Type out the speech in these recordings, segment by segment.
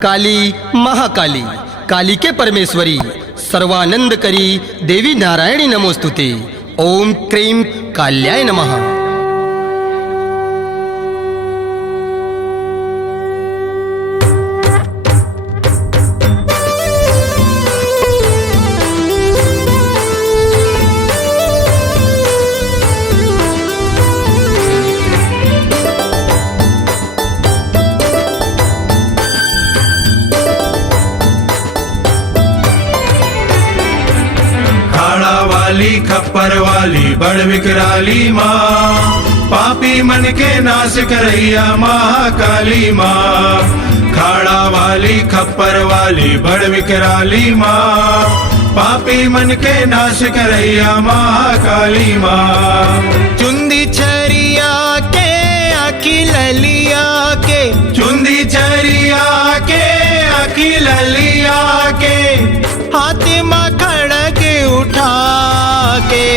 काली महाकाली कालिके परमेश्वरी सर्वानंद करी देवी नारायणी नमोस्तुते। ओम क्रीं काल्याय नमः। वाली खप्पर वाली बड़ विकराली माँ, पापी मन के नाश करैया महाकाली माँ। खाड़ा वाली खप्पर वाली बड़ विकराली माँ, पापी मन के नाश करैया महाकाली माँ। चुंदी छरिया के आखी ललिया के, चुंदी चरिया के आखी ललिया के, हाथी में खड़ग उठा के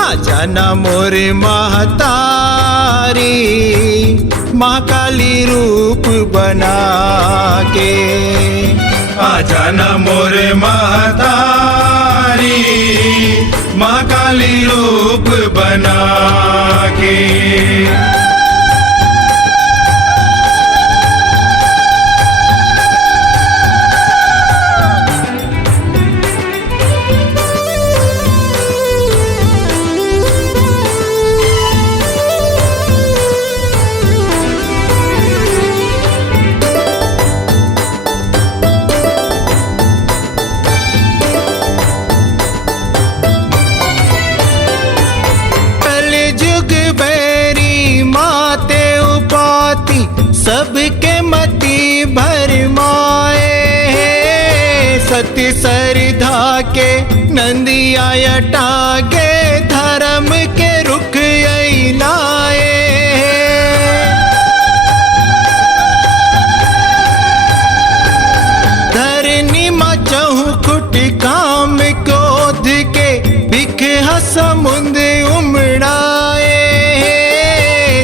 आजा ना मोरे महतारी, महाकाली रूप बना के आजा न मोरे महतारी, महाकाली रूप बना के। सबके मति भरमाए, सती सरधा के नंदिया टागे, धर्म के रुख लाए। धरनी मचहु खुट काम क्रोध के, बिख समुंद उमड़ाए।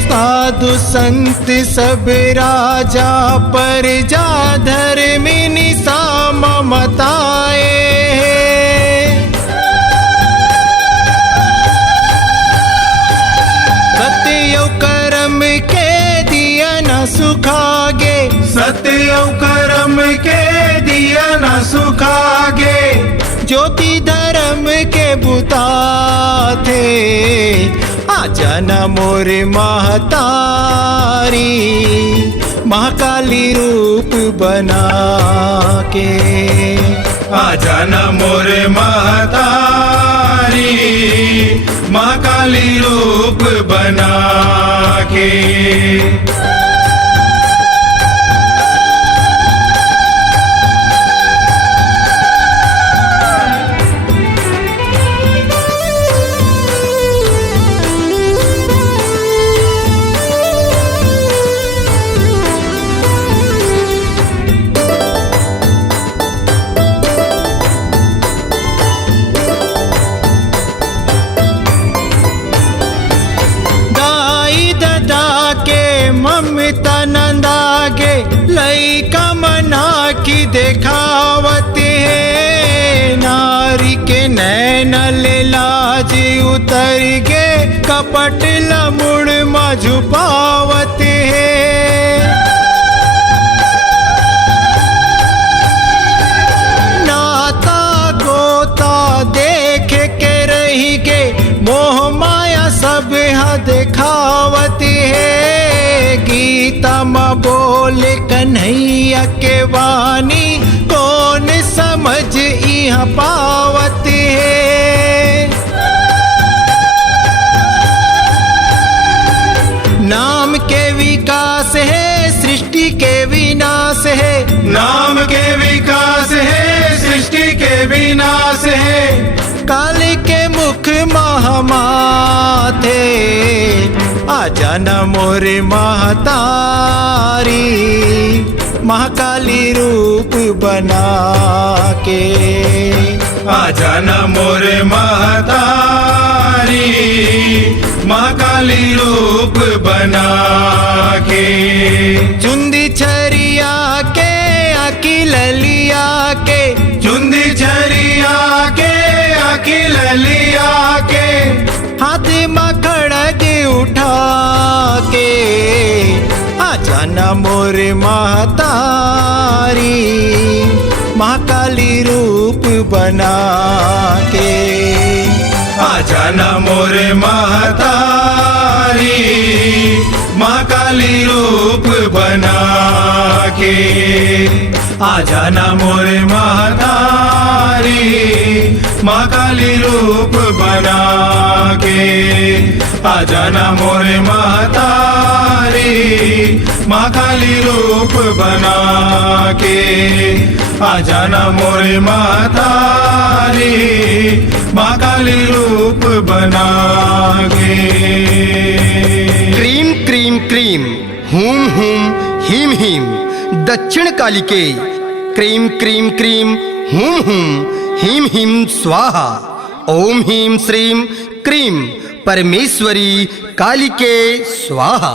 साधु संत सब राजा प्रजा, धर्मिनी साम मताए। सत्य कर्म के दिया न सुखागे, सत्य कर्म के दिया न सुखागे, ज्योति धर्म के बुता थे आजा न मोरे महतारी, महाकाली रूप बना के आजा न मोरे महतारी, महाकाली रूप बना के। ममता नंदागे लइका मना की देखावत है, नारी के नैन ले लाज उतर गे, कपट लमुड़ मझुपावत है। नाता गोता देख के रही गे, मोह माया सब दिखावत है। गीता माँ बोले कन्हैया के वाणी, कौन समझ यहाँ पावत है। नाम के विकास है सृष्टि के विनाश है, नाम के विकास है सृष्टि के विनाश है। काल के मुख महामाथे आजा न मोरे महतारी, महाकाली रूप बना के आजा न मोरे महतारी, महाकाली रूप बना के। चुंदी छरिया के अखिल लिया के चुंदी झरिया के अखिल लिया के हाथ में खड़ग उठा के आजा न मोरे महतारी महाकाली रूप बना के आजा न मोरे महतारी महाकाली रूप बना के आजा न मोरे महतारी महाकाली रूप बना के आजा न मोरे महतारी महाकाली रूप बना के आजा न मोरे महतारी महाकाली रूप बना के क्रीम क्रीम क्रीम हुम हुम हिम हिम दक्षिण कालिके क्रीम क्रीम क्रीम हुम हुम हिम हिम स्वाहा ओम ह्रीं श्रीं क्रीं परमेश्वरी कालिके स्वाहा।